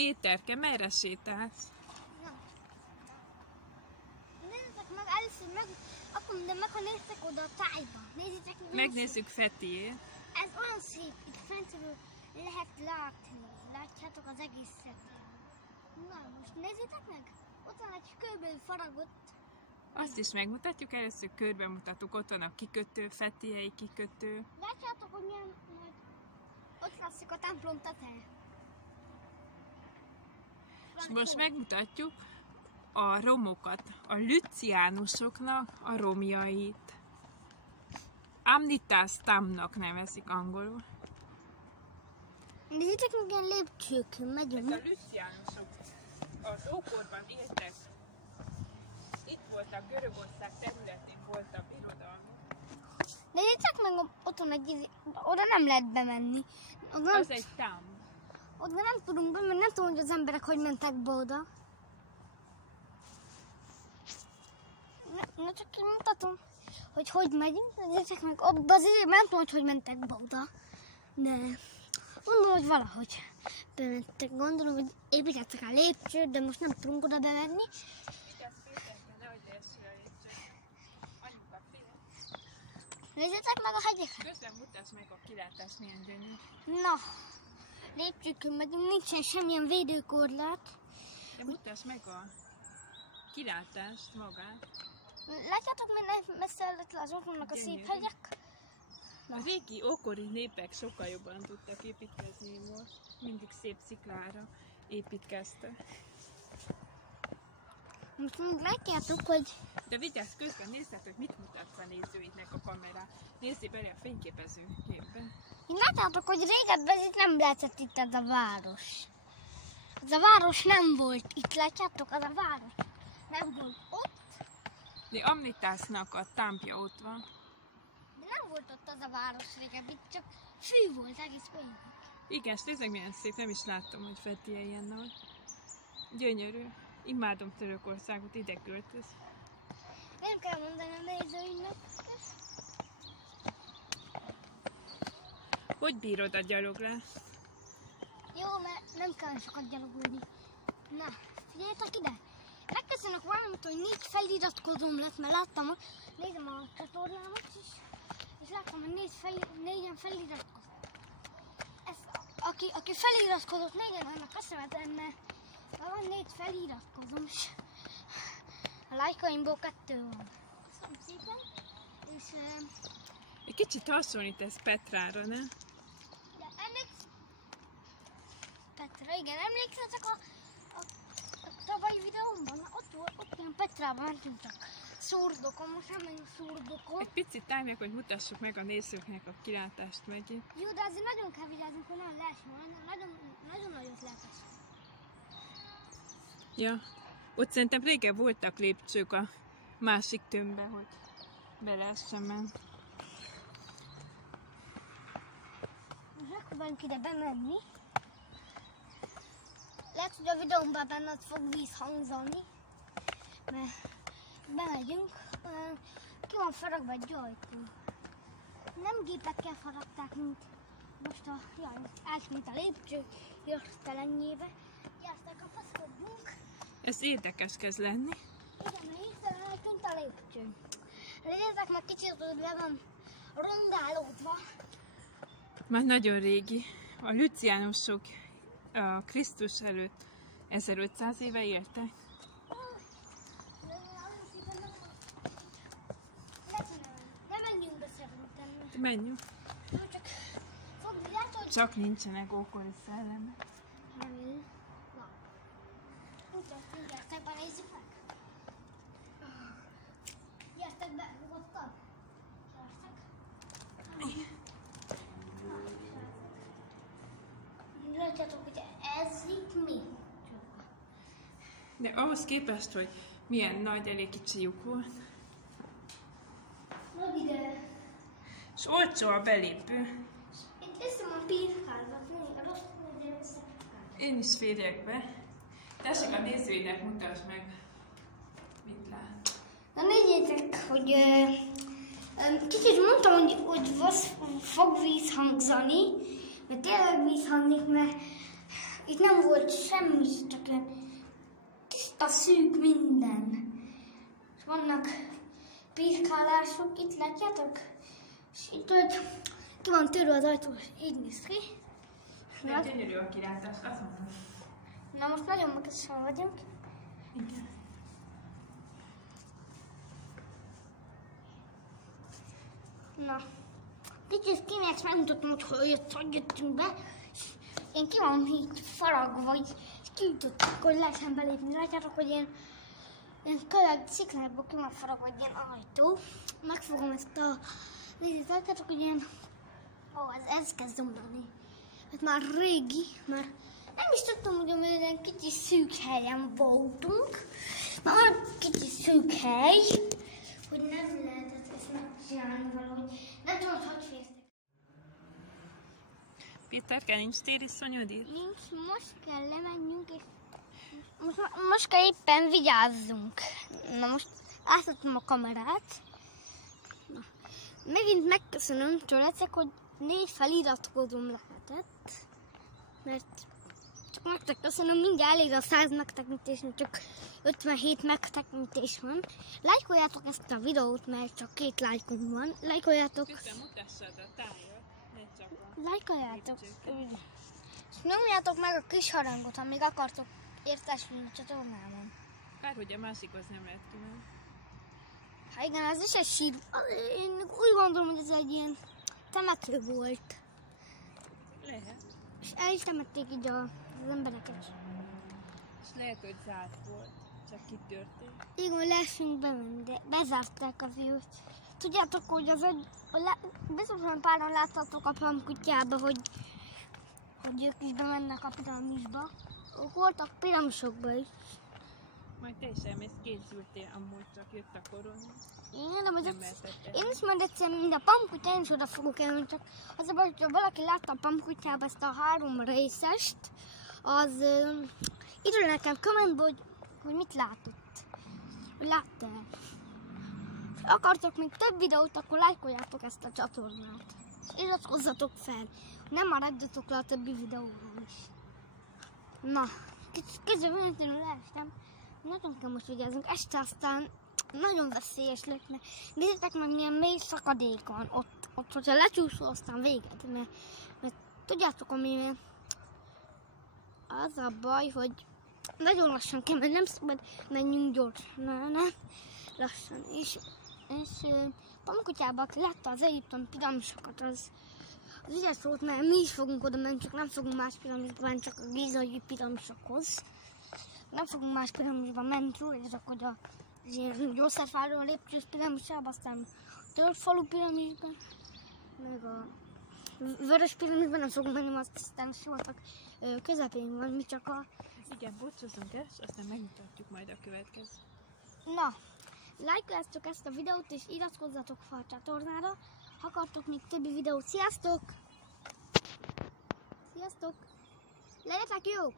Péterke, merre sétálsz? Nézzétek meg először, de ha nézzek oda a tájba. Nézzétek meg. Megnézzük Fetiét. Ez olyan szép, itt fentről lehet látni. Látjátok az egészet. Na most nézzétek meg. Ott van egy kőből faragott. Azt is megmutatjuk, először körbe mutatuk, ott van a kikötő, Fetiei kikötő. Látjátok, hogy milyen majd ott látszik a templom teteje. És most megmutatjuk a romokat, a lüciánusoknak a romjait. Amnitastamnak nevezik angolul. Nézzétek meg, ilyen lépcsőkön megyünk. A lüciánusok az ókorban éltek. Itt voltak, Görögország területén volt a birodalmuk. Nézzétek meg, ott van egy, oda nem lehet bemenni. Oda nem, Az egy tám. oda nem tudunk bemenni, nem tudom, hogy az emberek hogy mentek be oda. Na csak én mutatom, hogy megyünk. Nézzétek meg, abba az időben nem tudom, hogy mentek be oda. De gondolom, hogy valahogy bementek. Gondolom, hogy építettek a lépcsőt, de most nem tudunk oda bemenni. Nézzétek meg a hegyeket. Közben mutasd meg a kilátást, milyen gyönyörű. Na, lépcsőkön megyünk, nincsen semmilyen védőkorlát. De mutasd meg a kilátást magát. Látjátok, milyen messze előtt azok vannak a szép hegyek? A régi ókori népek sokkal jobban tudtak építkezni most. Mindig szép sziklára építkeztek. Most még látjátok, hogy... De vigyázz, közben nézd, hogy mit mutatsz a nézőidnek a kamerán. Nézzél bele a fényképezőgépbe. Én látjátok, hogy régebben itt nem lehetett itt ez a város. Ez a város nem volt itt, látjátok, az a város nem volt ott. De Amnitasnak a támpja ott van. De nem volt ott az a város régebben, itt csak fű volt egész végig. Igen, és nézzük milyen szép, nem is láttam, hogy Fetije ilyen nagy. Gyönyörű. Imádom Törökországot, ide költöz. Nem kell mondani a nézőinknek. Hogy bírod a gyaloglást? Jó, mert nem kell sokat gyalogolni. Na, figyeljetek ide! Megköszönök valamit, hogy 4 feliratkozóm lett, mert láttam, nézem a csatornámat is, és láttam, hogy 4-en feliratkozott. Aki feliratkozott 4-en, annak köszönhetem, mert van 4 feliratkozom, és a lájkaimból 2 van. Köszönöm szépen, és... Egy kicsit hasonlít ez Petrára, ne? Petra, igen, emlékszetek a tavalyi videómban? Ott ilyen Petrában mentünk csak szurdokon, most nem megyünk szurdokon. Egy picit állj meg, hogy mutassuk meg a nézőknek a kilátást megint. Jó, de azért nagyon kell vigyáznunk, hogy nem leesünk, nagyon nagyot lehet esni. Ja, ott szerintem régen voltak lépcsők a másik tömbbe, hogy be lehessen menni. Most megpróbálunk ide bemenni. Lehet, hogy a videómban benned fog vízhangzani, mert bemegyünk, ki van faragva egy ajtó. Nem gépekkel faragták, mint most mint a lépcső hirtelenjébe. Gyertek, kapaszkodjunk. Ez érdekes kezd lenni. Igen, mert hirtelen eltűnt a lépcső. Nézzek meg kicsit, hogy be van rongálódva. Már nagyon régi. A lüciánusok a Krisztus előtt 1500 éve éltek. Nem menjünk be szerintem. Menjünk. Csak fogd, lehet, hogy... Csak nincsenek ókori szellemek. Nem. Na. Gyertek be, nézzük meg. Gyertek be, nyugodtan. Gyertek. Látjátok, hogy ez itt mi? De ahhoz képest, hogy milyen nagy, elég kicsi lyuk volt. Nagy ide. És olcsó a belépő. Itt össze van pirkálva, rossz ide össze. Én is férjek be. Tessék a nézőinek, mutasd meg, mit lát. Na nézzétek, hogy kicsit mondtam, hogy fog víz hangzani, mert tényleg víz hangzik, mert Itt nem volt semmi, csak ilyen tiszta szűk minden. És vannak piszkálások, itt látjátok? És itt hogy ki van törő az ajtó, így néz ki. De gyönyörű a kilátás, azt mondom. Na most nagyon magasan vagyunk. Igen. Na, kicsit kinek megmutatom, hogy hogy jöttünk be. Én ki van így faragva, és kijutottuk, hogy lehessen belépni. Látjátok, hogy ilyen kölyök sziklákból ki van faragva egy ilyen ajtó. Megfogom ezt a nézést, látjátok, hogy ilyen... ez kezd zomlani. Hát már régi, már nem is tudtam, hogy olyan kicsi szűk helyen voltunk. Már olyan kicsi szűk hely, hogy nem lehetett ezt megcsinálni valahogy. Nem tudom, hogy fértek. Péterke, nincs tériszonyod itt? Nincs, most kell lemennünk, és most kell éppen vigyázzunk. Na most átadtam a kamerát. Na, megint megköszönöm tőletek, hogy 4 feliratkozóm lehetett. Mert csak nektek köszönöm, mindjárt elér a 100 megtekintés, csak 57 megtekintés van. Lájkoljátok ezt a videót, mert csak 2 lájkom van. Lájkoljátok. Közben mutassad a tájat, ne csak a... Lájkoljátok. És nyomjátok meg a kis harangot, amíg akartok értesülni a csatornámon. Bár hogy a másikhoz nem lehet csinálni. Hát igen, ez is egy sír. Én úgy gondolom, hogy ez egy ilyen temető volt. Lehet. És el is temették így az embereket. És lehet, hogy zárt volt, csak kitörték. Igen, leszünk bemenni, de bezárták a view-t. Tudjátok, hogy az biztosan páran láttatok a Pamkutyába, hogy ők is bemennek a piramisba. Ők voltak piramisokba is. Majd te is elmész, készültél, amúgy csak jött a korona. Igen, de Nem mehetett el. én is majd egyszer mind a Pamkutyán, én is oda fogok elmenni, csak az a baj, hogyha valaki látta a Pamkutyába ezt a 3 részest, az írja nekem kommentbe, hogy mit látott. Hogy látta-e. Ha akartok még több videót, akkor lájkoljátok ezt a csatornát. És iratkozzatok fel, nem maradjatok le a többi videóról is. Na, közben véletlenül leestem. Nagyon kell most vigyázzunk. Este aztán nagyon veszélyes lehetne. Nézzétek meg, milyen mély szakadék van ott hogyha lecsúszol, aztán véget. Mert tudjátok, ami az a baj, hogy nagyon lassan kell, mert nem szabad, menjünk gyorsan. Ne, lassan. És Pamkutyában, aki látta az Egyiptom piramisokat, az ügyes volt, mert mi is fogunk oda menni, csak nem fogunk más piramisba menni, csak a gízai piramisokhoz. Nem fogunk más piramisba menni, tudjátok, hogy a Jószerfáról lépcsős piramisába, aztán a Törökfalu piramisban, meg a Vörös piramisban nem fogunk menni, aztán voltak közepén van, mi csak a... Igen, búcsúzunk el, és aztán megmutatjuk majd a következő. Na, lájkoljátok ezt a videót, és iratkozzatok fel a csatornára, ha akartok még többi videót. Sziasztok! Sziasztok! Legyetek jók!